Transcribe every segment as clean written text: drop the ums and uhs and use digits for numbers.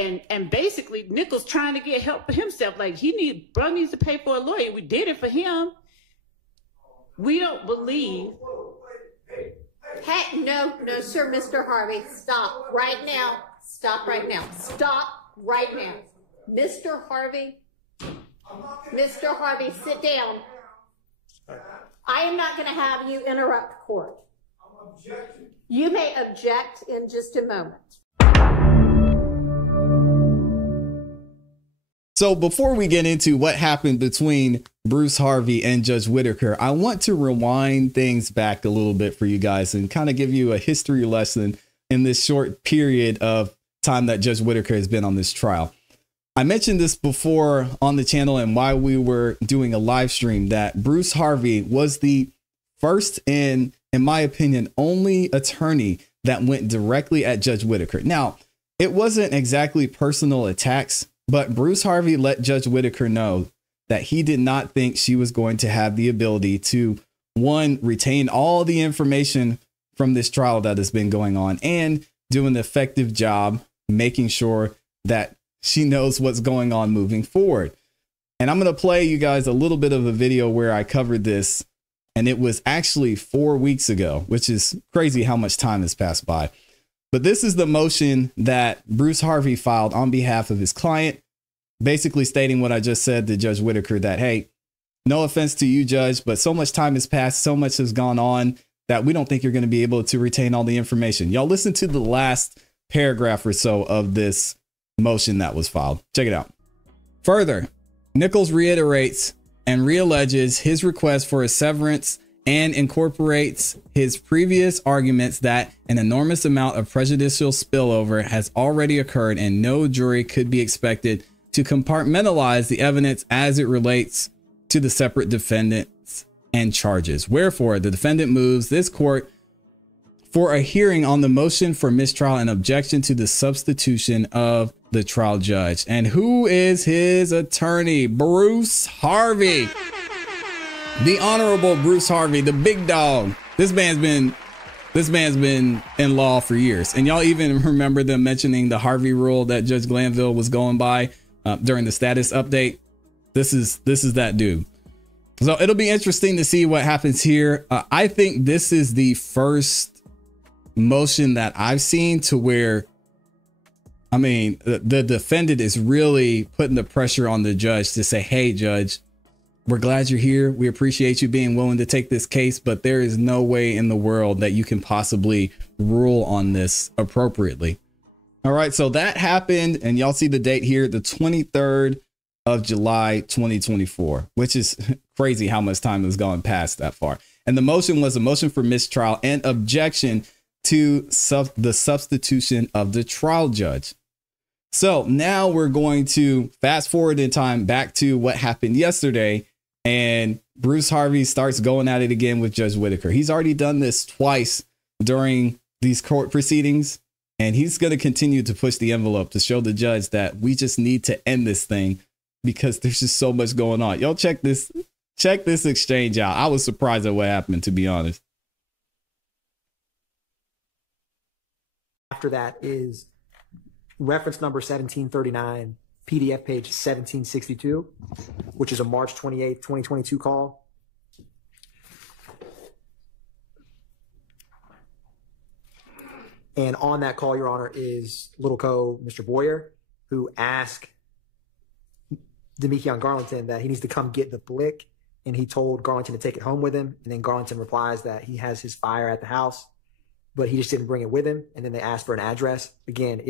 And basically Nichols trying to get help for himself. Like bro needs to pay for a lawyer. We did it for him. We don't believe. Hey, no, sir, Mr. Harvey, stop right now. Stop right now. Stop right now. Mr. Harvey, sit down. I am not going to have you interrupt court. You may object in just a moment. So before we get into what happened between Bruce Harvey and Judge Whitaker, I want to rewind things back a little bit for you guys and kind of give you a history lesson in this short period of time that Judge Whitaker has been on this trial. I mentioned this before on the channel and while we were doing a live stream that Bruce Harvey was the first and, in my opinion, only attorney that went directly at Judge Whitaker. Now, it wasn't exactly personal attacks, but Bruce Harvey let Judge Whitaker know that he did not think she was going to have the ability to, one, retain all the information from this trial that has been going on and do an effective job making sure that she knows what's going on moving forward. And I'm going to play you guys a little bit of a video where I covered this, and it was actually 4 weeks ago, which is crazy how much time has passed by. But this is the motion that Bruce Harvey filed on behalf of his client, basically stating what I just said to Judge Whitaker, that, hey, no offense to you, Judge, but so much time has passed, so much has gone on that we don't think you're going to be able to retain all the information. Y'all listen to the last paragraph or so of this motion that was filed. Check it out. Further, Nichols reiterates and realleges his request for a severance and incorporates his previous arguments that an enormous amount of prejudicial spillover has already occurred and no jury could be expected to compartmentalize the evidence as it relates to the separate defendants and charges. Wherefore, the defendant moves this court for a hearing on the motion for mistrial and objection to the substitution of the trial judge. And who is his attorney? Bruce Harvey. The Honorable Bruce Harvey, the big dog. This man's been in law for years. And y'all even remember them mentioning the Harvey rule that Judge Glanville was going by during the status update. This is that dude. So it'll be interesting to see what happens here. I think this is the first motion that I've seen to where, I mean, the defendant is really putting the pressure on the judge to say, hey, judge, we're glad you're here. We appreciate you being willing to take this case, but there is no way in the world that you can possibly rule on this appropriately. All right, so that happened, and y'all see the date here, the 23rd of July, 2024, which is crazy how much time has gone past that far. And the motion was a motion for mistrial and objection to the substitution of the trial judge. So now we're going to fast forward in time back to what happened yesterday. And Bruce Harvey starts going at it again with Judge Whitaker. He's already done this twice during these court proceedings, and he's going to continue to push the envelope to show the judge that we just need to end this thing because there's just so much going on. Y'all check this exchange out. I was surprised at what happened, to be honest. After that is reference number 1739, PDF page 1762, which is a March 28th, 2022 call. And on that call, Your Honor, is Little Co. Mr. Boyer, who asked Demekion Garlington that he needs to come get the blick, and he told Garlington to take it home with him. And then Garlington replies that he has his fire at the house, but he just didn't bring it with him. And then they asked for an address. Again,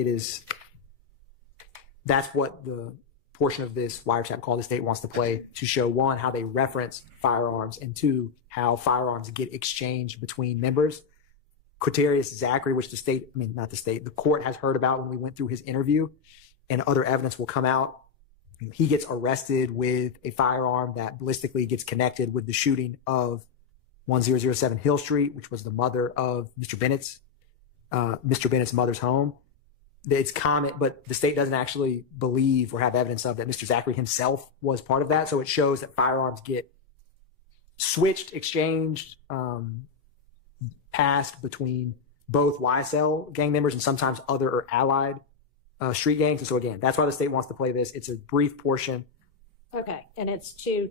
that's what the portion of this wiretap call the state wants to play to show, one, how they reference firearms, and two, how firearms get exchanged between members. Quaterius Zachary, which the court has heard about when we went through his interview, and other evidence will come out. He gets arrested with a firearm that ballistically gets connected with the shooting of 1007 Hill Street, which was the mother of Mr. Bennett's mother's home. It's common, but the state doesn't actually believe or have evidence of that Mr. Zachary himself was part of that. So it shows that firearms get switched, exchanged, passed between both YSL gang members and sometimes other or allied street gangs. And so again, that's why the state wants to play this. It's a brief portion. Okay, and it's to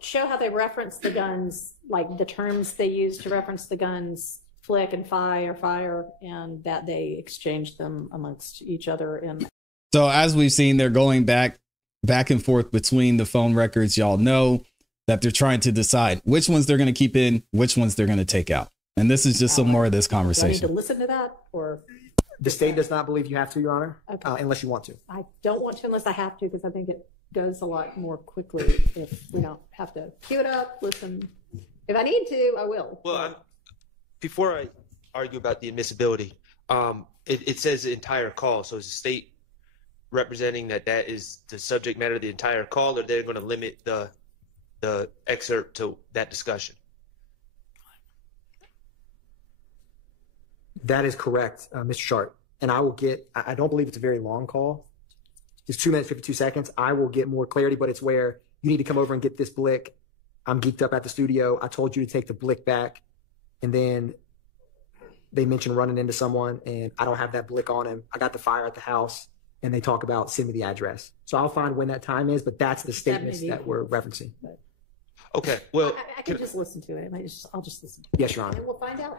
show how they reference the guns, like the terms they use to reference the guns, flick and fire, and that they exchange them amongst each other. And so as we've seen, they're going back and forth between the phone records. Y'all know that they're trying to decide which ones they're going to keep in, which ones they're going to take out. And this is just some more of this conversation. Do I need to listen to that, or? The state does not believe you have to, Your Honor, Okay. unless you want to. I don't want to unless I have to, because I think it goes a lot more quickly if we don't have to cue it up, listen. If I need to, I will. Well, before I argue about the admissibility, it says the entire call. So is the state representing that is the subject matter of the entire call, or they're going to limit the excerpt to that discussion? That is correct, Mr. Sharp. And I don't believe it's a very long call. It's 2 minutes, 52 seconds. I will get more clarity, but it's where you need to come over and get this blick. I'm geeked up at the studio. I told you to take the blick back. And then they mentioned running into someone, and I don't have that blick on him. I got the fire at the house, and they talk about send me the address. So I'll find when that time is, but that's the statements that we're referencing. Okay, well. I can just listen to it. I'll just listen to it. Yes, Your Honor. And we'll find out.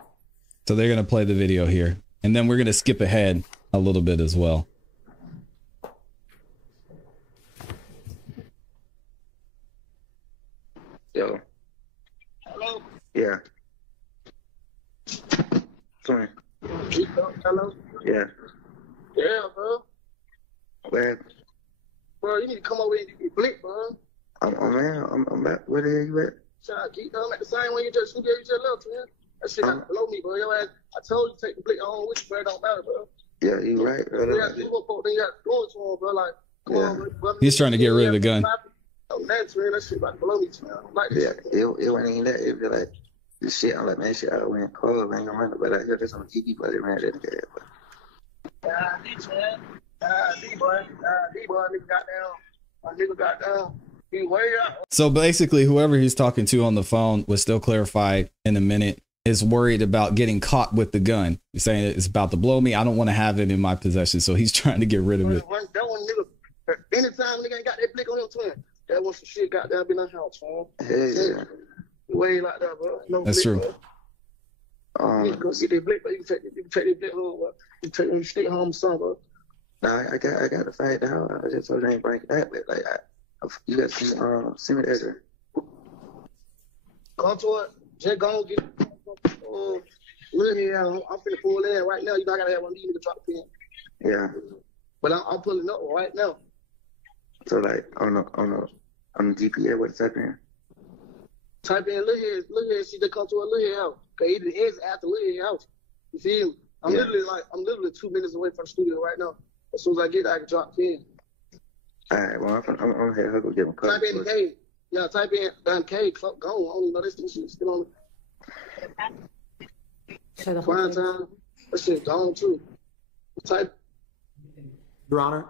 So they're going to play the video here, and then we're going to skip ahead a little bit as well. Yo. Hello? Yeah. Sorry. Hello? Yeah. Yeah, bro. Where? Bro, you need to come over and get blick, bro. I'm back. Where the hell you at? Should I keep them at the same one you just left, man? That shit got below me, bro. Your ass, I told you to take the blick on with you, bro. It don't matter, bro. Yeah, you right. You got to do then you got to throw it to him, bro. Like, come on, bro. He's trying to get rid of the gun. Oh, that's man. That shit about below me, man. I don't like this shit. It wasn't even that. It was like, this shit, I'm like, man, shit, I went cold, man. I'm running, but I heard this on TV, but it ran that nigga. D, man. D, boy. Nigga got down. He way out. So basically, whoever he's talking to on the phone was still clarified in a minute, is worried about getting caught with the gun. He's saying it's about to blow me. I don't want to have it in my possession. So he's trying to get rid of it. That one nigga, anytime nigga ain't got that blick on him, twin, that one some shit got down in the house, man. Yeah. Way like that, bro. No That's blick, true. Bro. You go get that blick, but you can take that blick home, bro. You stay home, son, bro. Nah, I got to fight the house. I just told you I ain't bring that, but like, you got to send me the address. Come to it. Just go get it. Look here, I'm finna pull in right now. You know I gotta have one of these to drop the pin. Yeah. But I'm pulling up right now. So like on the GPS, what type in? Type in look here, see they come to a look here house. Cause it is after look here house. You see me? I'm literally 2 minutes away from the studio right now. As soon as I get there, I can drop the pin. Alright, well I'm here, I'll go get my car. Type in K. Yeah, type in down K, gone. I don't even know this shit still on So the whole prime thing- time. That shit gone too. Type. Your Honor,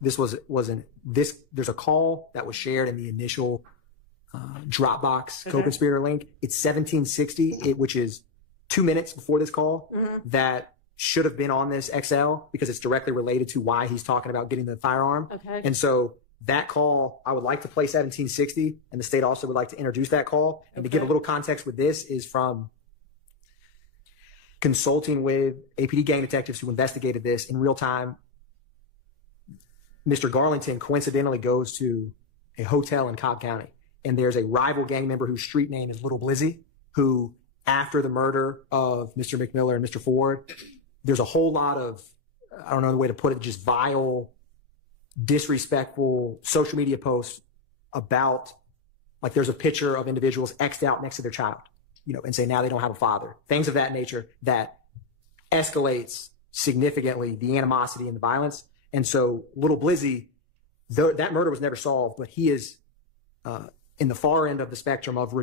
there's a call that was shared in the initial Dropbox co-conspirator link. It's 1760, which is 2 minutes before this call, that should have been on this XL because it's directly related to why he's talking about getting the firearm. Okay. And so that call, I would like to play 1760, and the state also would like to introduce that call. And to give a little context with this is from consulting with APD gang detectives who investigated this in real time. Mr. Garlington coincidentally goes to a hotel in Cobb County, and there's a rival gang member whose street name is Little Blizzy, who, after the murder of Mr. McMiller and Mr. Ford, there's a whole lot of, I don't know the way to put it, just vile, disrespectful social media posts about, like, there's a picture of individuals X'd out next to their child, and say now they don't have a father. Things of that nature that escalates significantly the animosity and the violence. And so Little Blizzy, that murder was never solved, but he is in the far end of the spectrum of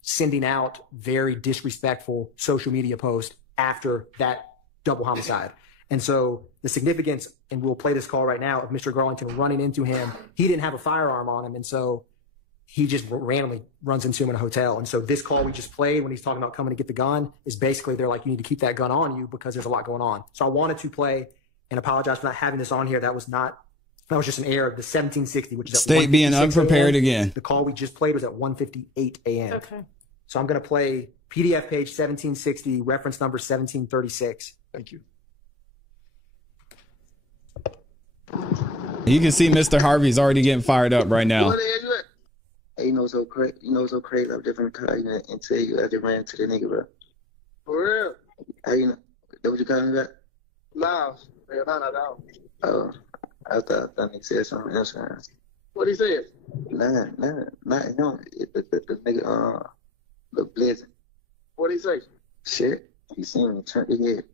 sending out very disrespectful social media posts after that double homicide. And so the significance, and we'll play this call right now, of Mr. Garlington running into him, he didn't have a firearm on him, and so he just randomly runs into him in a hotel. And so this call we just played when he's talking about coming to get the gun is basically they're like, you need to keep that gun on you because there's a lot going on. So I wanted to play and apologize for not having this on here. That was just an error. The 1760, which is State being 1:56 unprepared a.m. again. The call we just played was at 1:58 a.m. Okay. So I'm going to play PDF page 1760, reference number 1736. Thank you. You can see Mr. Harvey's already getting fired up right now. Where the hell you at? Hey, you know so crazy. You know so crazy. I'm different car and tell you I just ran into the nigga, bro. For real? How you know? That what you calling me back? Nah. Man, nah. Oh, I thought he said something else. What he said? Nah, not him. The nigga, the blizzard. What he say? Shit, he seen me turn his head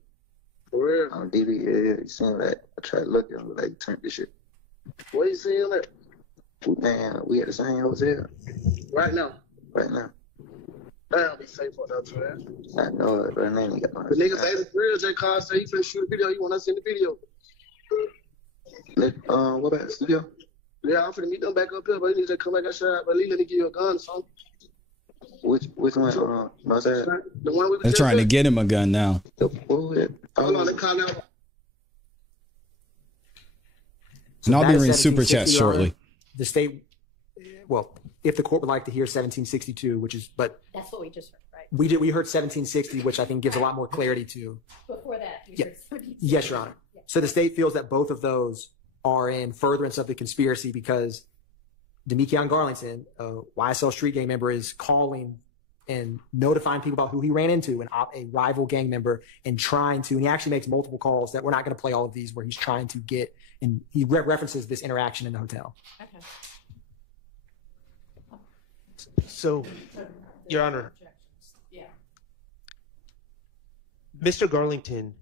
For real? on DV. Yeah, he seen like I tried to look at him, like turn this shit. What he saying at? Man, we at the same hotel Right now. right now. Damn, be safe on that, man. I know it, but I ain't got my. The nigga say it's real. J. Carl say he finna shoot a video. He want us in the video. What about the studio? Yeah, I'm finna meet them back up here, but he need to come back outside. But at least let me give you a gun or something. Which one? My side. The one we They're trying to get him a gun now. What was it? Hold on, they call out. And I'll that be is reading super chats 1760, Your Honor. shortly. The state, well, if the court would like to hear 1762, which is, but That's what we just heard, right? we heard 1760, which I think gives a lot more clarity to. Before that, you Yeah. heard 17. Yes, Your Honor. So the state feels that both of those are in furtherance of the conspiracy because Demekion Garlington, a YSL street gang member, is calling and notifying people about who he ran into, a rival gang member, and he actually makes multiple calls that we're not going to play all of these, where he's trying to get, and he references this interaction in the hotel. Okay. So, Your Honor, Yeah. Mr. Garlington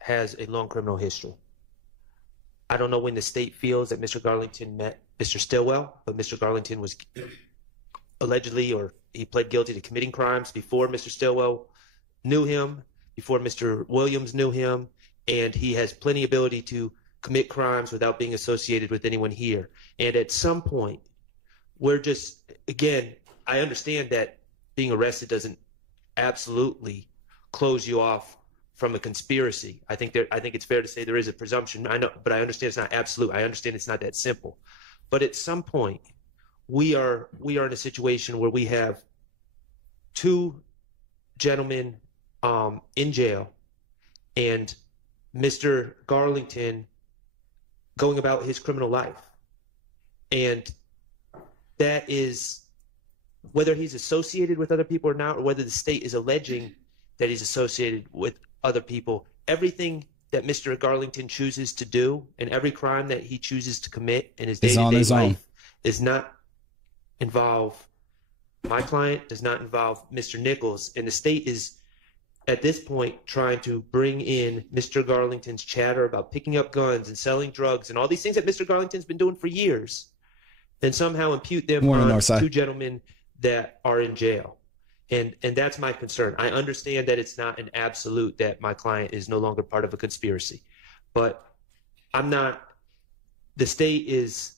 has a long criminal history. I don't know when the state feels that Mr. Garlington met Mr. Stillwell, but Mr. Garlington was allegedly, or he pled guilty to committing crimes before Mr. Stillwell knew him, before Mr. Williams knew him, and he has plenty ability to commit crimes without being associated with anyone here. And at some point, we're just, again, I understand that being arrested doesn't absolutely close you off from a conspiracy. I think it's fair to say there is a presumption. I know, but I understand it's not absolute. I understand it's not that simple. But at some point, we are in a situation where we have two gentlemen in jail, and Mr. Garlington going about his criminal life, and that is whether he's associated with other people or not, or whether the state is alleging that he's associated with other people. Everything that Mr. Garlington chooses to do and every crime that he chooses to commit in his day-to-day life does not involve my client, does not involve Mr. Nichols. And the state is, at this point, trying to bring in Mr. Garlington's chatter about picking up guns and selling drugs and all these things that Mr. Garlington's been doing for years, and somehow impute them on two gentlemen that are in jail. And that's my concern. I understand that it's not an absolute that my client is no longer part of a conspiracy, but I'm not. The state is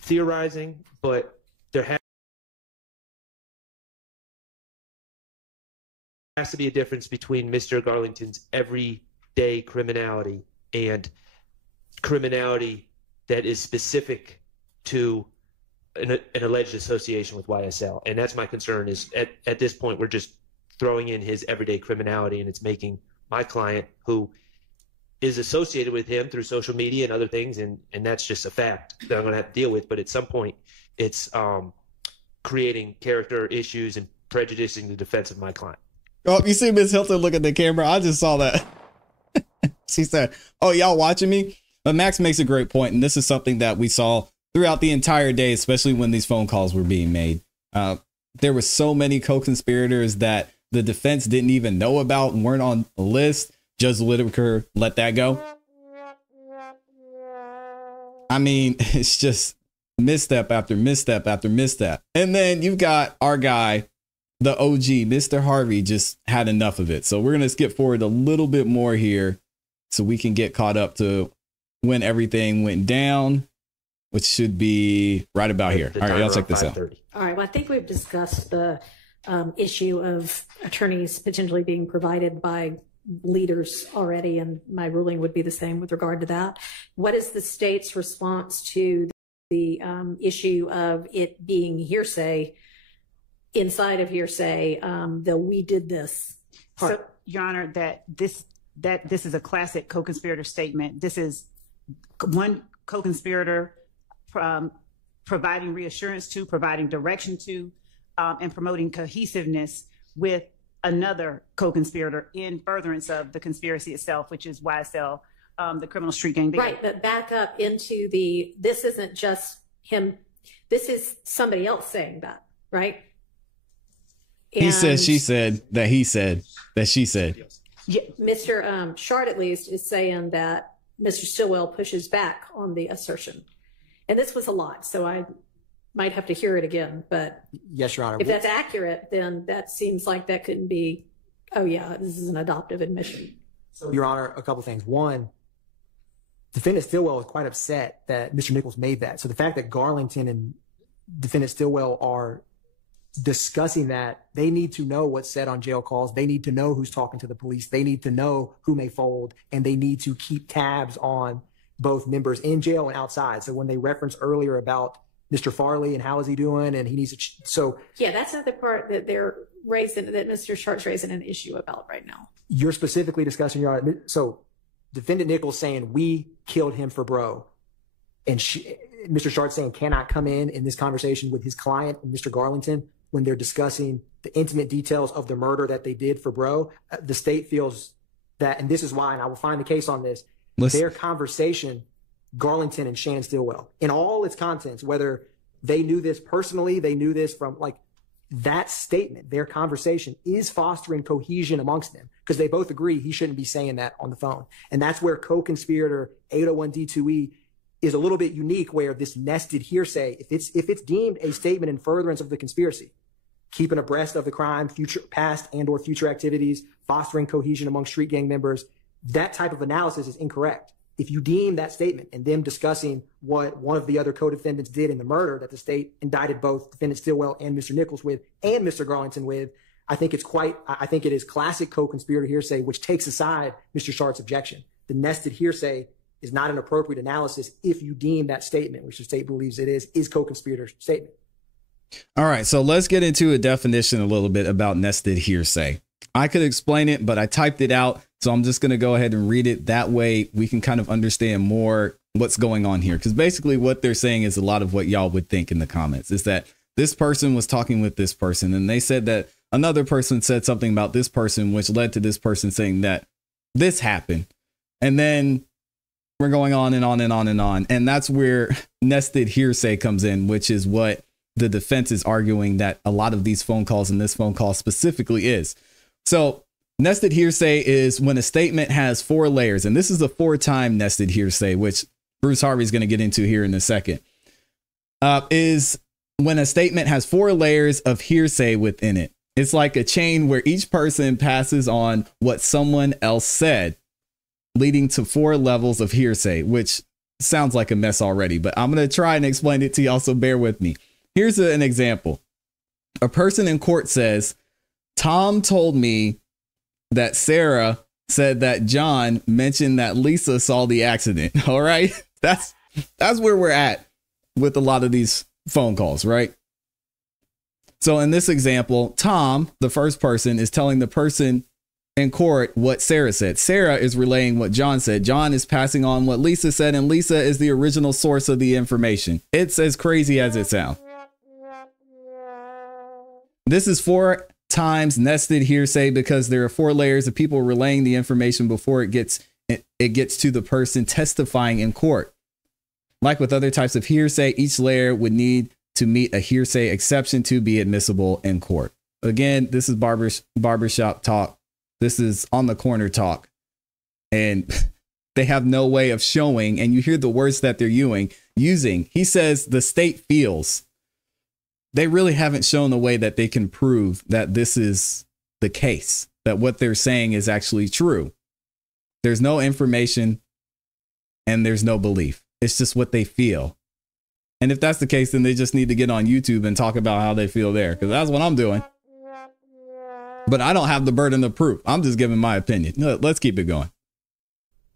theorizing, but there has to be a difference between Mr. Garlington's everyday criminality and criminality that is specific to an alleged association with YSL. And that's my concern, is at this point, we're just throwing in his everyday criminality, and it's making my client, who is associated with him through social media and other things, and that's just a fact that I'm going to have to deal with. But at some point, it's creating character issues and prejudicing the defense of my client. Oh, you see Ms. Hilton look at the camera? I just saw that. She said, "Oh, y'all watching me?" But Max makes a great point, and this is something that we saw throughout the entire day, especially when these phone calls were being made. There were so many co-conspirators that the defense didn't even know about and weren't on the list. Judge Whitaker let that go. I mean, it's just misstep after misstep after misstep. And then you've got our guy, the OG, Mr. Harvey, just had enough of it. So we're going to skip forward a little bit more here so we can get caught up to when everything went down, which should be right about here. All right, y'all check this out. All right, well, I think we've discussed the issue of attorneys potentially being provided by leaders already, and my ruling would be the same with regard to that. What is the state's response to the issue of it being hearsay inside of hearsay, the "we did this" part? So, Your Honor, that this is a classic co-conspirator statement. This is one co-conspirator providing reassurance to, providing direction to, and promoting cohesiveness with another co-conspirator in furtherance of the conspiracy itself, which is YSL, the criminal street gang. Right, but back up into this isn't just him, this is somebody else saying that, right? He said, she said, that he said, that she said. Yeah. Mr. Shard, at least, is saying that Mr. Stillwell pushes back on the assertion. And this was a lot, so I might have to hear it again. But yes, Your Honor. If that's accurate, then that seems like that couldn't be, oh yeah, this is an adoptive admission. So, Your Honor, a couple things. One, defendant Stillwell was quite upset that Mr. Nichols made that. So the fact that Garlington and defendant Stillwell are discussing that, they need to know what's said on jail calls. They need to know who's talking to the police. They need to know who may fold, and they need to keep tabs on both members in jail and outside. So when they referenced earlier about Mr. Farley and how is he doing, and he needs to, so yeah, that's not the part that they're raising, that Mr. Sharp's raising an issue about right now. You're specifically discussing, Your Honor. So defendant Nichols saying we killed him for bro, and Mr. Sharp saying cannot come in this conversation with his client, Mr. Garlington, when they're discussing the intimate details of the murder that they did for bro. The state feels that, and this is why, and I will find the case on this, their conversation, Garlington and Shannon Stillwell, in all its contents, whether they knew this personally, they knew this from like that statement, their conversation is fostering cohesion amongst them, because they both agree he shouldn't be saying that on the phone. And that's where co-conspirator 801D2E is a little bit unique, where this nested hearsay, if it's deemed a statement in furtherance of the conspiracy, keeping abreast of the crime, future, past and or future activities, fostering cohesion among street gang members, that type of analysis is incorrect. If you deem that statement and them discussing what one of the other co-defendants did in the murder that the state indicted both defendant Stillwell and Mr. Nichols with, and Mr. Garlington with, I think it is classic co-conspirator hearsay, which takes aside Mr. Sharp's objection. The nested hearsay is not an appropriate analysis if you deem that statement, which the state believes it is co-conspirator statement. All right, so let's get into a definition a little bit about nested hearsay. I could explain it, but I typed it out, so I'm just going to go ahead and read it. That way we can kind of understand more what's going on here, because basically what they're saying is a lot of what y'all would think in the comments, is that this person was talking with this person, and they said that another person said something about this person, which led to this person saying that this happened. And then we're going on and on and on and on. And that's where nested hearsay comes in, which is what the defense is arguing that a lot of these phone calls, and this phone call specifically, is. So nested hearsay is when a statement has 4 layers, and this is a 4-time nested hearsay, which Bruce Harvey is going to get into here in a second, is when a statement has 4 layers of hearsay within it. It's like a chain where each person passes on what someone else said, leading to 4 levels of hearsay, which sounds like a mess already, but I'm going to try and explain it to y'all, so bear with me. Here's an example. A person in court says, Tom told me that Sarah said that John mentioned that Lisa saw the accident. All right. That's where we're at with a lot of these phone calls, right? So in this example, Tom, the first person, is telling the person in court what Sarah said. Sarah is relaying what John said. John is passing on what Lisa said, and Lisa is the original source of the information. It's as crazy as it sounds. This is 4 times nested hearsay because there are 4 layers of people relaying the information before it gets to the person testifying in court. Like with other types of hearsay, each layer would need to meet a hearsay exception to be admissible in court. Again, this is barbershop talk. This is on the corner talk. And they have no way of showing, and you hear the words that they're using. He says the state feels. They really haven't shown a way that they can prove that this is the case, that what they're saying is actually true. There's no information and there's no belief. It's just what they feel. And if that's the case, then they just need to get on YouTube and talk about how they feel there, because that's what I'm doing. But I don't have the burden of proof. I'm just giving my opinion. Let's keep it going.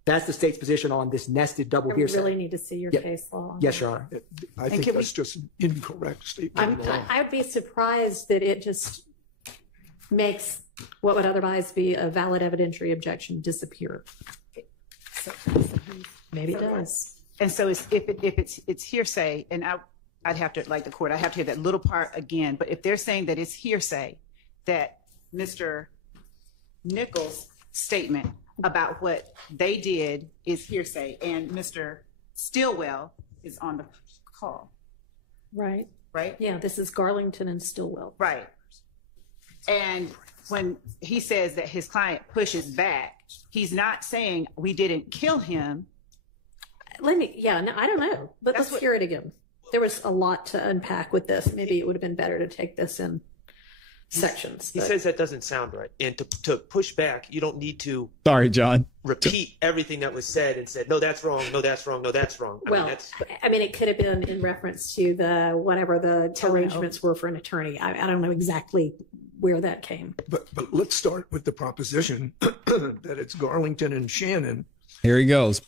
That's the state's position on this nested double I hearsay. really need to see your Yep. case law. Yes, Your Honor. I think that's just an incorrect statement of the law. I would be surprised that it just makes what would otherwise be a valid evidentiary objection disappear. So, maybe it does. And so if it's hearsay, and I'd have to, like the court, I have to hear that little part again. But if they're saying that it's hearsay, that Mr. Nichols' statement about what they did is hearsay, and Mr. Stillwell is on the call, Right. right? Yeah, this is Garlington and Stillwell. Right. And when he says that his client pushes back, he's not saying we didn't kill him. No, I don't know. But let's hear it again. There was a lot to unpack with this. Maybe it would have been better to take this in sections. He says that doesn't sound right. And to push back, you don't need to Sorry, John. repeat everything that was said and said, no, that's wrong, no, that's wrong, no, that's wrong. I mean, it could have been in reference to whatever the arrangements were for an attorney. I don't know exactly where that came. But let's start with the proposition that it's Garlington and Shannon. Here he goes.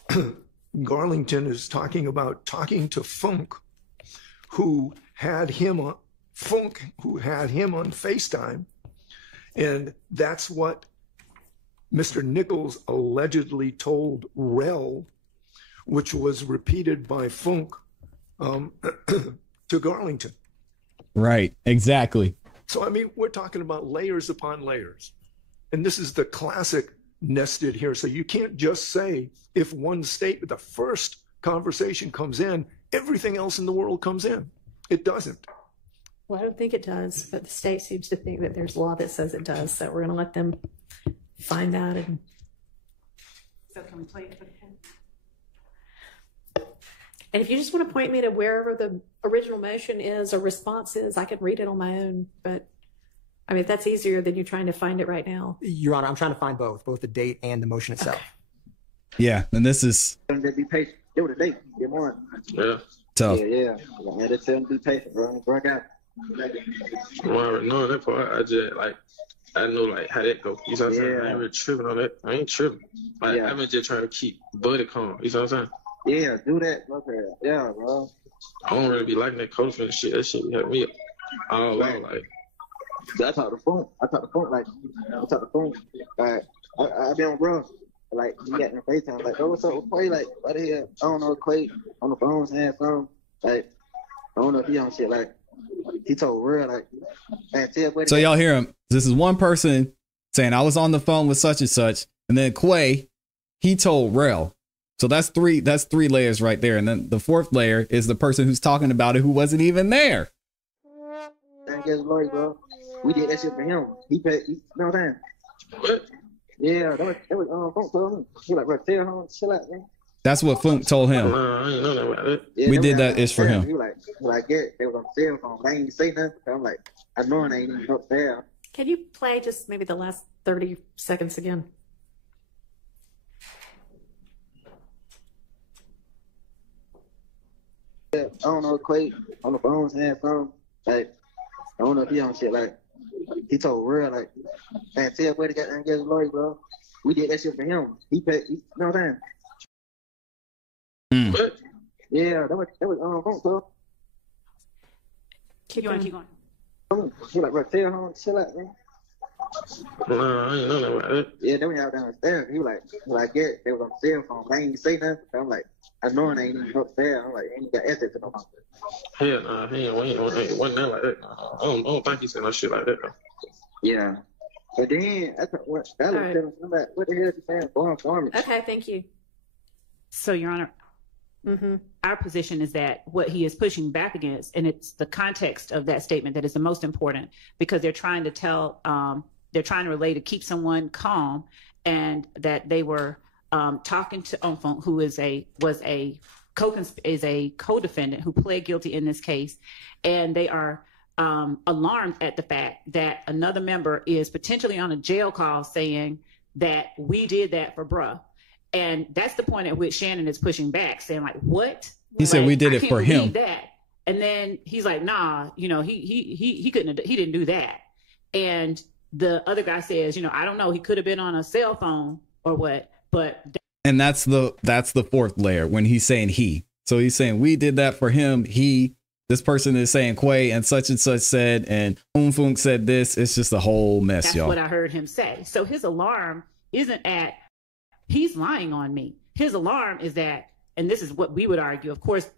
Garlington is talking about talking to Funk, who had him on FaceTime. And that's what Mr. Nichols allegedly told Rel, which was repeated by Funk to Garlington. Right, exactly. So, I mean, we're talking about layers upon layers. And this is the classic nested here. So you can't just say if one statement, the first conversation comes in, everything else in the world comes in. It doesn't. Well, I don't think it does, but the state seems to think that there's law that says it does. So we're going to let them find that. So can we play it for the And if you just want to point me to wherever the original motion is or response is, I could read it on my own. But I mean, that's easier than you trying to find it right now. Your Honor, I'm trying to find both the date and the motion itself. Okay. Yeah, and this is Be patient. Give it a date. Get more. Yeah. tough. Yeah. Man, just tell them to be patient, bro. Work out. Well, I already know that part. I just I know how that go. You know what I'm saying? I ain't really tripping on that. I ain't tripping. I've been just trying to keep Buddy calm. You know what I'm saying? Yeah, do that. Okay. Yeah, bro. I don't really be liking that coach and shit. That shit help me all out. So I talk to phone. Like, I be on bro. Like, he got me FaceTime. Like, oh, what's up with Quay? Like, what the hell? I don't know Quay on the phone saying something. Like, I don't know if he on shit. Like, he told real, like, man, tell Quay. So y'all hear him. This is one person saying I was on the phone with such and such, and then Quay, he told Rel. So that's three layers right there. And then the fourth layer is the person who's talking about it who wasn't even there. And guess what, bro? We did that shit for him. He paid, you know what I'm saying? What? Yeah, that was Funk told me. He like, bro, tell him, chill out, man. That's what Funk told him. I ain't know that about it. Yeah, We did that ish for him. He like, yeah, they was on cell phone. But I ain't even say nothing. I'm like, I know I ain't even up there. Can you play just maybe the last 30 seconds again? Yeah, I don't know Quay on the phone saying something. Like, I don't know if he on shit. Like, he told real, like, man, tell Quay to get and get his lawyer, bro. We did that shit for him. He paid, you know what I'm saying? What? Yeah, that was Funk, bro. Keep going. He like, bro, tell him, chill out, man. I ain't know that about it. Yeah, then we have downstairs. He was like, yeah, they was on cell phone. But I ain't even say nothing. I'm like, I know I ain't even upstairs. I'm like, I ain't got access to no phone. Hell nah, he wasn't that like that. I don't think he said no shit like that though. Yeah. But then, that's what was telling me, what the hell is he saying? Going for me. Okay, thank you. So, Your Honor, our position is that what he is pushing back against, and it's the context of that statement that is the most important, because they're trying to relay to keep someone calm, and that they were talking to Enfant, who was a co-defendant who pled guilty in this case, and they are alarmed at the fact that another member is potentially on a jail call saying that we did that for bruh. And that's the point at which Shannon is pushing back, saying like, what? He said we did it for him. That. And then he's like, nah, he didn't do that. And the other guy says, I don't know, he could have been on a cell phone or what, but. And that's the fourth layer when he's saying he. So he's saying we did that for him. This person is saying Quay and such said, and Funk said this. It's just a whole mess, That's y'all. what I heard him say. So his alarm isn't at, he's lying on me. His alarm is that, and this is what we would argue. Of course,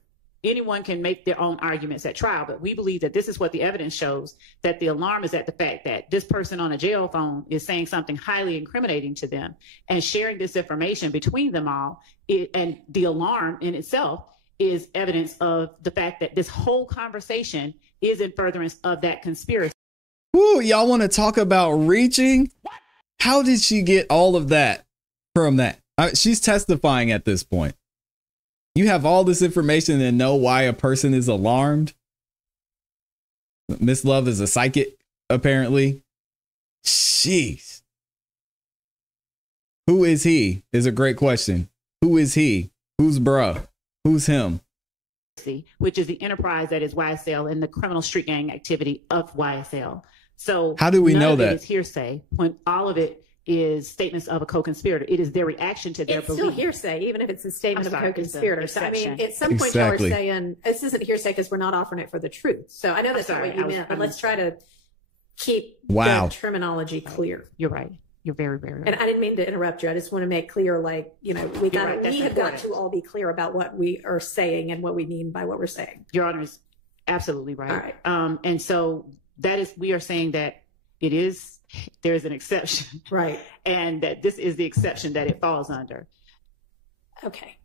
anyone can make their own arguments at trial, but we believe that this is what the evidence shows, that the alarm is at the fact that this person on a jail phone is saying something highly incriminating to them and sharing this information between them all. And the alarm in itself is evidence of the fact that this whole conversation is in furtherance of that conspiracy. Ooh, y'all want to talk about reaching? How did she get all of that from that? She's testifying at this point. You have all this information and know why a person is alarmed. Miss Love is a psychic, apparently. Jeez. Who is he? Is a great question. Who is he? Who's bruh? Who's him? Which is the enterprise that is YSL and the criminal street gang activity of YSL. So how do we know that? It's hearsay when all of it is statements of a co-conspirator. It is their reaction to their it's belief. Still hearsay, even if it's a statement of a co-conspirator. So, I mean, at some point exactly. y'all are saying this isn't hearsay because we're not offering it for the truth. So I know that's not what you meant, but let's try to keep the terminology clear. You're right. You're very, very right. And I didn't mean to interrupt you. I just want to make clear, we have got to all be clear about what we are saying and what we mean by what we're saying. Your Honor is absolutely right. All right. And so we are saying that there is an exception. Right. And that this is the exception that it falls under. Okay.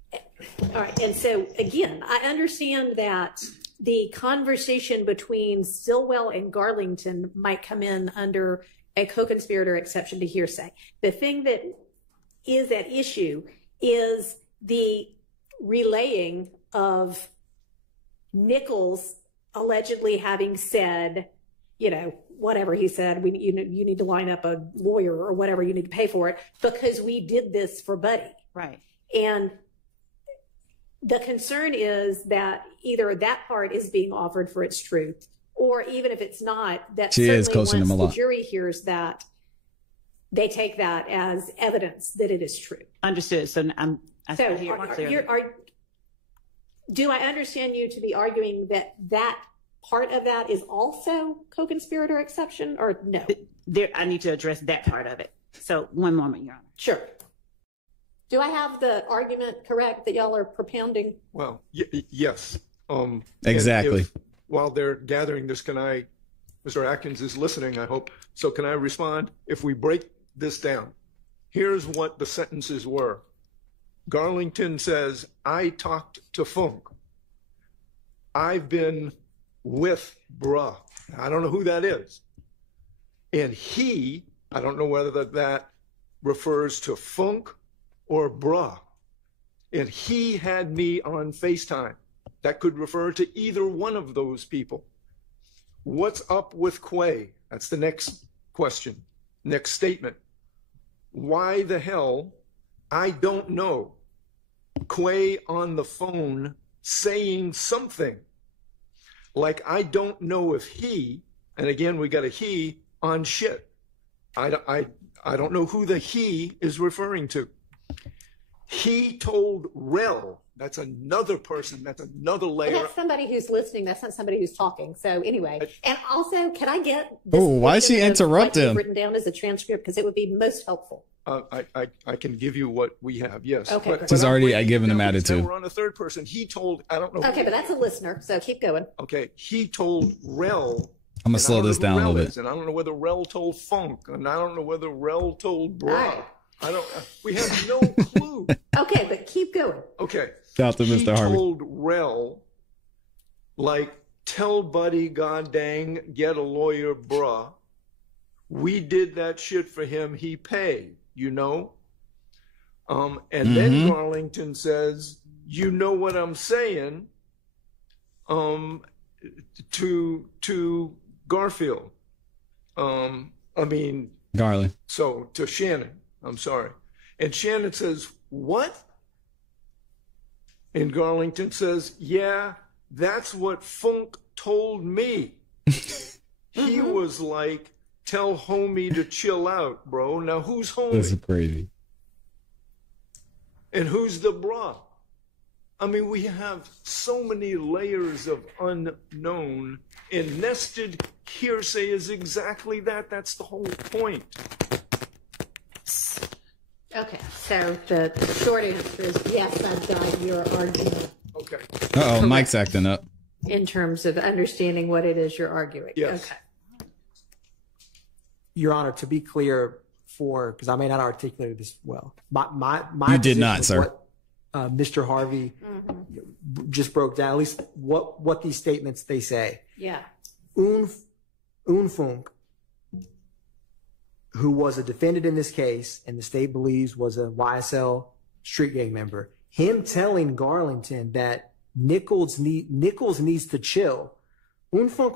All right. And so again, I understand that the conversation between Stillwell and Garlington might come in under a co-conspirator exception to hearsay. The thing that is at issue is the relaying of Nichols allegedly having said, whatever he said, you need to line up a lawyer or whatever, you need to pay for it because we did this for Buddy. Right. And the concern is that either that part is being offered for its truth, or even if it's not, that she certainly is coaching him a lot. Once the jury hears that, they take that as evidence that it is true. Understood. So do I understand you to be arguing that part of that is also co-conspirator exception, or no? I need to address that part of it. So one moment, Your Honor. Sure. Do I have the argument correct that y'all are propounding? Well, yes. Exactly. While they're gathering this, Mr. Atkins is listening, I hope. So can I respond? If we break this down, here's what the sentences were. Garlington says, I talked to Funk. I've been with bruh. I don't know who that is. And I don't know whether that refers to Funk or bruh. And he had me on FaceTime. That could refer to either one of those people. What's up with Quay? That's the next question, next statement. Why the hell? I don't know. Quay on the phone saying something. Like, I don't know if he, and again, we got a he on shit. I don't know who the he is referring to. He told Rel, that's another person, that's another layer. And that's somebody who's listening, that's not somebody who's talking. So anyway, and also, can I get this? Oh, why she interrupt him? Written down as a transcript because it would be most helpful. I can give you what we have, yes. Okay. But She's already given him attitude. We're on a third person. He told, I don't know. Okay, but that's a listener, so keep going. Okay, he told Rel. I'm going to slow this down a little bit. And I don't know whether Rel told Funk, and I don't know whether Rel told Bra. Right. We have no clue. Okay, but keep going. Okay. Shout out to Mr. Harvey. He told Rel, tell Buddy, god dang, get a lawyer, bruh. We did that shit for him, he paid, And then Garlington says, you know what I'm saying, to Garfield. Garland. So to Shannon, I'm sorry. And Shannon says, what? And Garlington says, yeah, that's what Funk told me. He was like, tell homie to chill out, bro. Now who's homie? This is crazy. And who's the bruh? I mean, we have so many layers of unknown, and nested hearsay is exactly that. That's the whole point. Okay, so the short answer is yes, I've got your argument. Okay. Uh-oh, Mike's acting up. In terms of understanding what it is you're arguing. Yes. Okay. Your Honor, to be clear, because I may not articulate this well, my You did not, was sir. What, Mr. Harvey just broke down, at least what these statements they say. Yeah. Funk, who was a defendant in this case, and the state believes was a YSL street gang member, him telling Garlington that Nichols needs to chill. Funk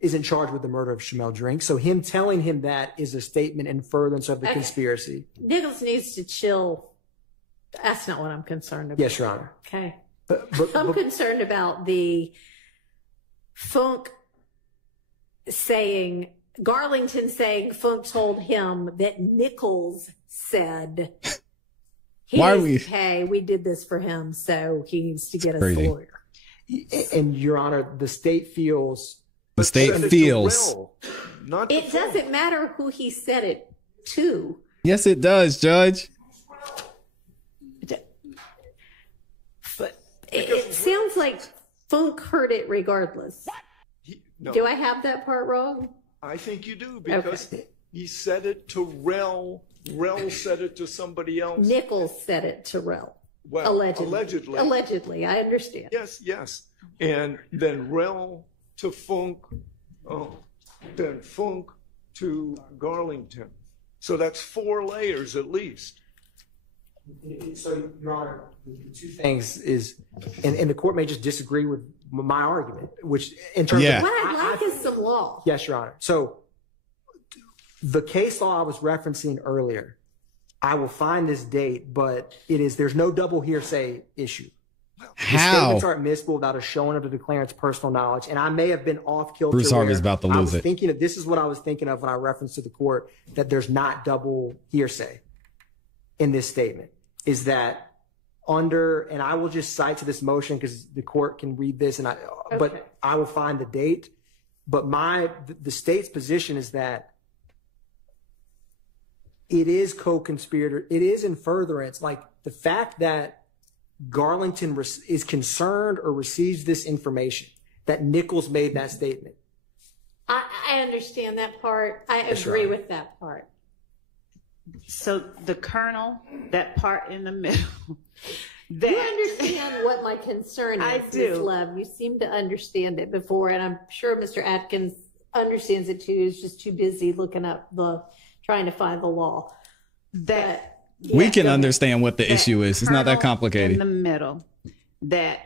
isn't charged with the murder of Shamel Drink, so him telling him that is a statement in furtherance of the conspiracy. Nichols needs to chill. That's not what I'm concerned about. Yes, Your Honor. Okay. I'm concerned about the Funk saying, Garlington saying Funk told him that Nichols said, hey, we did this for him, so he needs to get a lawyer. And Your Honor, the state feels. The state feels. It doesn't matter who he said it to. Yes, it does, Judge. But it sounds like Funk heard it regardless. No. Do I have that part wrong? I think you do, because he said it to Rel. Rel said it to somebody else. Nichols said it to Rel. Well, allegedly. Allegedly, I understand. Yes. And then Rel to Funk, then Funk to Garlington. So that's 4 layers at least. So, Your Honor, the two things is, and the court may just disagree with my argument, which in terms of what I'd like is some law. Yes, Your Honor. So the case law I was referencing earlier, I will find this date, but there's no double hearsay issue. How? The statements are admissible without a showing of the declarant's personal knowledge, and I may have been off kilter. Bruce Harvey's about to lose it. This is what I was thinking of when I referenced to the court that there's not double hearsay in this statement. Is that and I will just cite to this motion because the court can read this, but I will find the date. But the state's position is that it is co-conspirator. It is in furtherance. Like the fact that Garlington is concerned or receives this information, that Nichols made that statement. I understand that part. I agree with that part. So the kernel, that part in the middle. You understand what my concern is, I do. Ms. Love. You seem to understand it before, and I'm sure Mr. Atkins understands it too. He's just too busy looking up trying to find the law. We can understand what the issue is. It's not that complicated. In the middle, that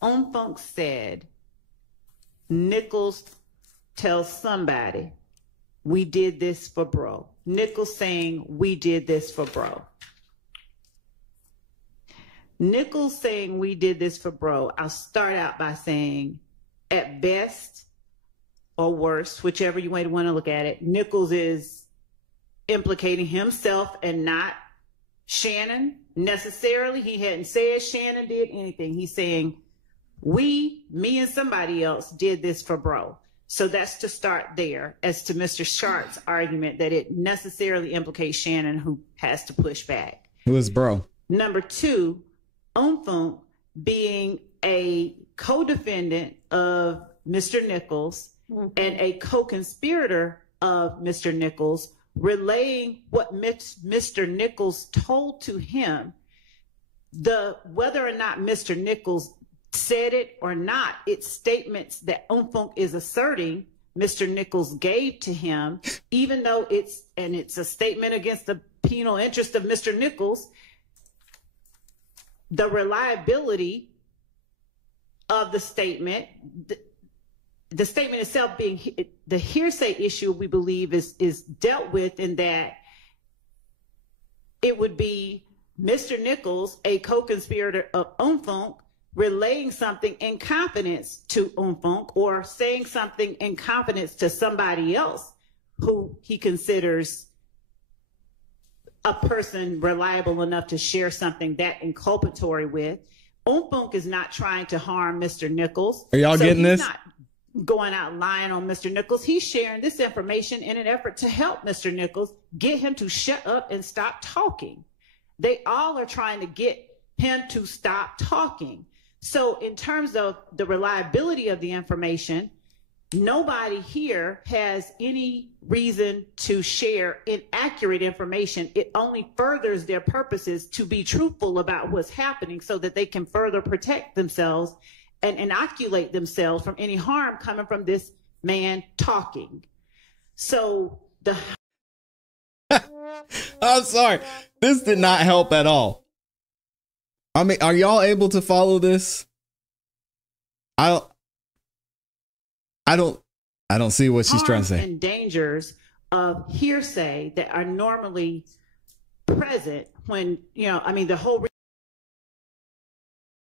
Funk said, Nichols tells somebody, we did this for bro. Nichols saying, we did this for bro. Nichols saying, we did this for bro. I'll start out by saying, at best or worst, whichever you might want to look at it, Nichols is implicating himself and not Shannon necessarily. He hadn't said Shannon did anything. He's saying, me and somebody else did this for bro. So that's to start there. As to Mr. Sharp's argument that it necessarily implicates Shannon, who has to push back. Who is bro? Number 2, Funk being a co-defendant of Mr. Nichols and a co-conspirator of Mr. Nichols, relaying what Mr. Nichols told to him. Whether or not Mr. Nichols said it or not, it's statements that Funk is asserting Mr. Nichols gave to him, even though it's a statement against the penal interest of Mr. Nichols. The reliability of the statement, the statement itself being the hearsay issue, we believe is dealt with in that it would be Mr. Nichols, a co-conspirator of Funk, relaying something in confidence to Funk or saying something in confidence to somebody else who he considers a person reliable enough to share something that inculpatory with. Oomfunk is not trying to harm Mr. Nichols. Are y'all getting this? Not going out lying on Mr. Nichols. He's sharing this information in an effort to help Mr. Nichols, get him to shut up and stop talking. They all are trying to get him to stop talking. So in terms of the reliability of the information, nobody here has any reason to share inaccurate information. It only furthers their purposes to be truthful about what's happening so that they can further protect themselves and inoculate themselves from any harm coming from this man talking. So I'm sorry. This did not help at all. I mean, are y'all able to follow this? I don't see what she's trying to say. And dangers of hearsay that are normally present when, I mean, the whole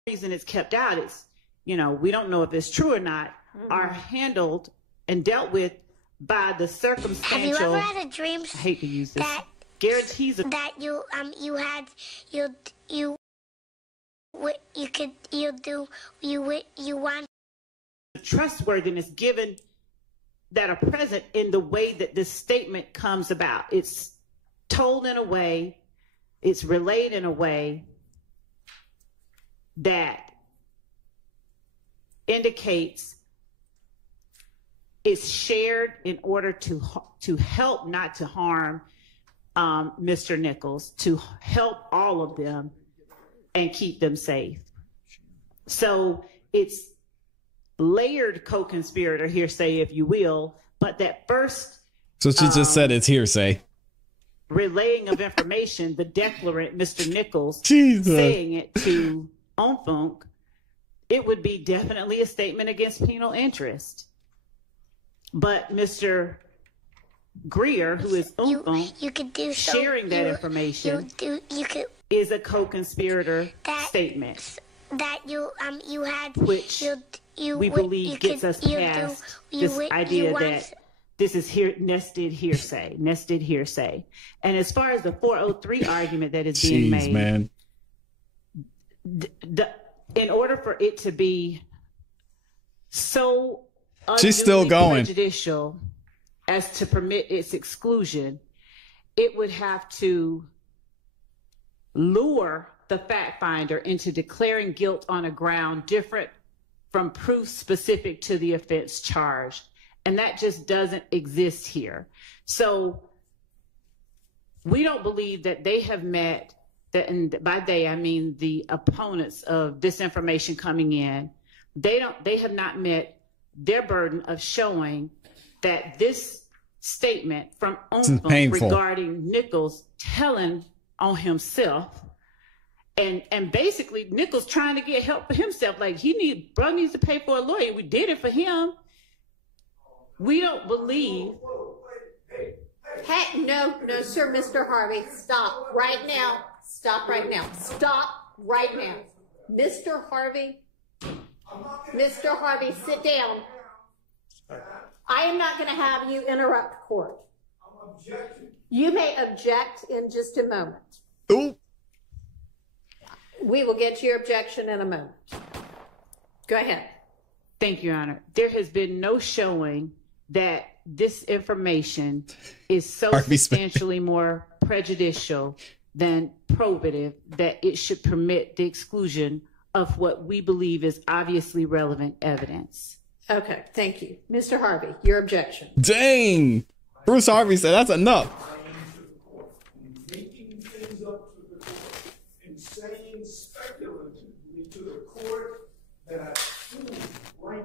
reason it's kept out is, we don't know if it's true or not, are handled and dealt with by the circumstantial. Have you ever had a dream? I hate to use this. Guarantees that you want trustworthiness given that are present in the way that this statement comes about. It's told in a way, it's relayed in a way that indicates it's shared in order to help, not to harm Mr. Nichols, to help all of them and keep them safe. So it's layered co-conspirator hearsay, if you will, but that first. So she just said it's hearsay. Relaying of information, the declarant, Mr. Nichols, Jesus, saying it to Oomfunk, it would be definitely a statement against penal interest. But Mr. Greer, who is Oomfunk, sharing that information is a co-conspirator statement. That which we believe gets us past this idea that this is nested hearsay. And as far as the 403 argument that is being made, man. In order for it to be so she's still going prejudicial as to permit its exclusion, it would have to lure the fact finder into declaring guilt on a ground different from proof specific to the offense charged. And that just doesn't exist here. So we don't believe that they have met that, and by they, I mean the opponents of this information coming in. They have not met their burden of showing that this statement from Oomfunk regarding Nichols telling on himself, and basically Nichols trying to get help for himself, like bro needs to pay for a lawyer. We did it for him. We don't believe. Hey, no, sir, Mr. Harvey, stop right now. Stop right now. Stop right now. Mr. Harvey, sit down. I am not going to have you interrupt court. I'm objecting. You may object in just a moment. Ooh. We will get to your objection in a moment. Go ahead. Thank you, Your Honor. There has been no showing that this information is so substantially more prejudicial than probative that it should permit the exclusion of what we believe is obviously relevant evidence. Okay, thank you. Mr. Harvey, your objection. Dang. Bruce Harvey said that's enough. Making things up to the court and saying speculatively to the court that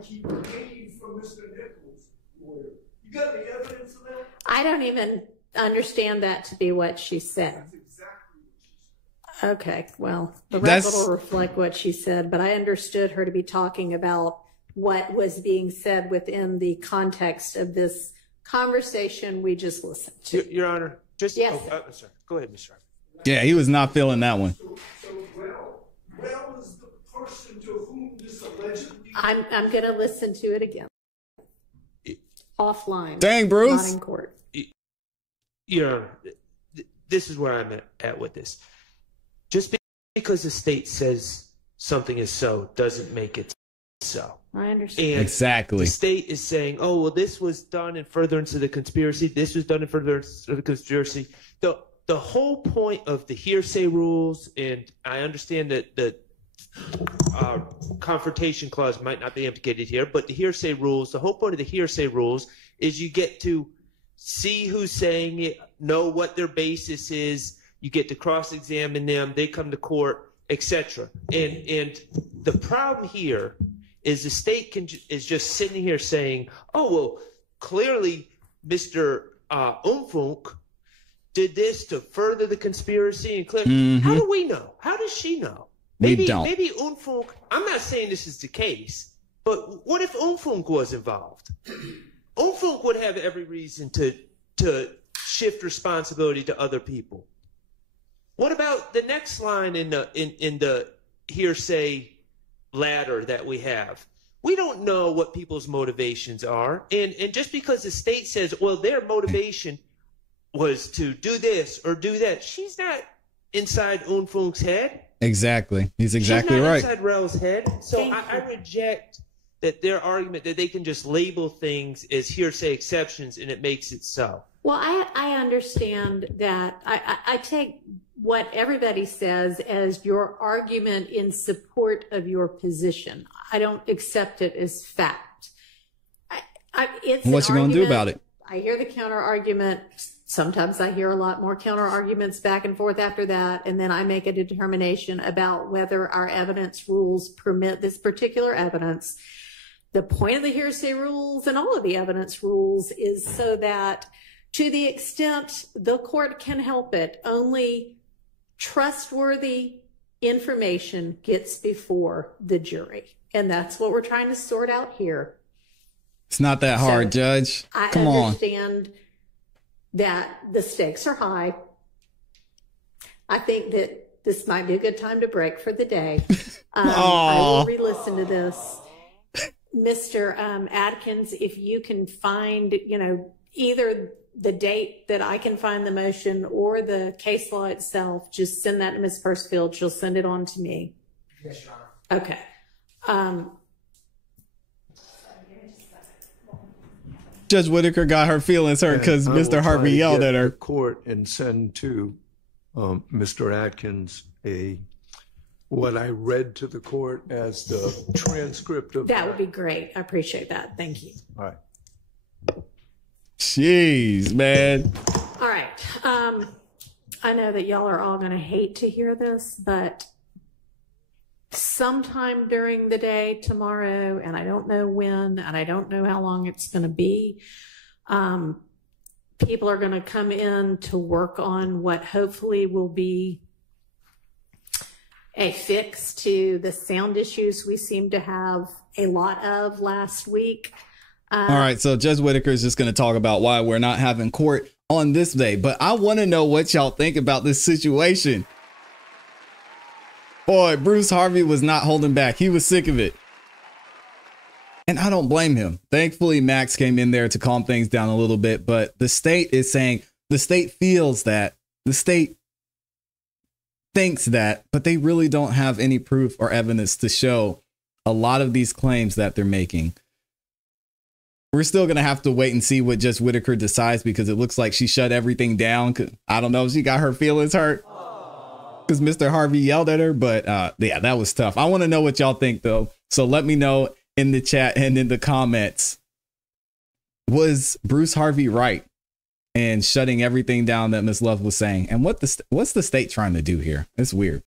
he paid for Mr. Nichols' lawyer. You got any evidence of that? I don't even understand that to be what she said. That's exactly what she said. Okay, well, the record will reflect what she said, but I understood her to be talking about what was being said within the context of this conversation we just listened to. Your Honor, just yes. Sorry. Go ahead, Mr. Harvey. Yeah, he was not feeling that one. So well is the person to whom this allegedly. I'm going to listen to it again. Offline. Dang, Bruce. Not in court. this is where I'm at with this. Just because the state says something is so doesn't make it so. I understand. And exactly. The state is saying, oh, well, this was done in furtherance of the conspiracy. This was done in furtherance of the conspiracy. The whole point of the hearsay rules, and I understand that the confrontation clause might not be implicated here, but the hearsay rules, the whole point of the hearsay rules is you get to see who's saying it, know what their basis is, you get to cross-examine them, they come to court, etc. And the problem here is the state is just sitting here saying, oh, well, clearly Mr. Umfunk did this to further the conspiracy. And clearly, how do we know? How does she know? Maybe Umfunk, I'm not saying this is the case, but what if Umfunk was involved? Umfunk would have every reason to shift responsibility to other people. What about the next line in the hearsay ladder that we have? We don't know what people's motivations are, and just because the state says, well, their motivation was to do this or do that, she's not inside Umfunk's head. Exactly. He's exactly she's not right. Inside Rel's head. So I reject that their argument that they can just label things as hearsay exceptions and it makes it so. Well, I understand that. I take what everybody says as your argument in support of your position. I don't accept it as fact. What's you going to do about it? I hear the counter argument. Sometimes I hear a lot more counter arguments back and forth after that. And then I make a determination about whether our evidence rules permit this particular evidence. The point of the hearsay rules and all of the evidence rules is so that to the extent the court can help it, only trustworthy information gets before the jury. And that's what we're trying to sort out here. It's not that hard, Judge. Come on. I understand that the stakes are high. I think that this might be a good time to break for the day. I will re-listen to this. Mr. Adkins, if you can find, either the date that I can find the motion or the case law itself, just send that to Ms. Pursfield. She'll send it on to me. Yes, Your Honor. Okay. Judge Whitaker got her feelings hurt because Mr. Harvey yelled at her. Court and send to Mr. Atkins what I read to the court as the transcript of that would be great. I appreciate that. Thank you. All right. Jeez, man. All right. I know that y'all are all going to hate to hear this, but sometime during the day tomorrow, and I don't know when, and I don't know how long it's going to be, people are going to come in to work on what hopefully will be a fix to the sound issues we seem to have a lot of last week. All right, so Judge Whitaker is just going to talk about why we're not having court on this day, but I want to know what y'all think about this situation. Boy, Bruce Harvey was not holding back. He was sick of it. And I don't blame him. Thankfully, Max came in there to calm things down a little bit, but the state is saying, the state feels that, the state thinks that, but they really don't have any proof or evidence to show a lot of these claims that they're making. We're still going to have to wait and see what Judge Whitaker decides because it looks like she shut everything down. I don't know if she got her feelings hurt because Mr. Harvey yelled at her, but yeah, that was tough. I want to know what y'all think, though. So let me know in the chat and in the comments. Was Bruce Harvey right in shutting everything down that Ms. Love was saying? And what's the state trying to do here? It's weird.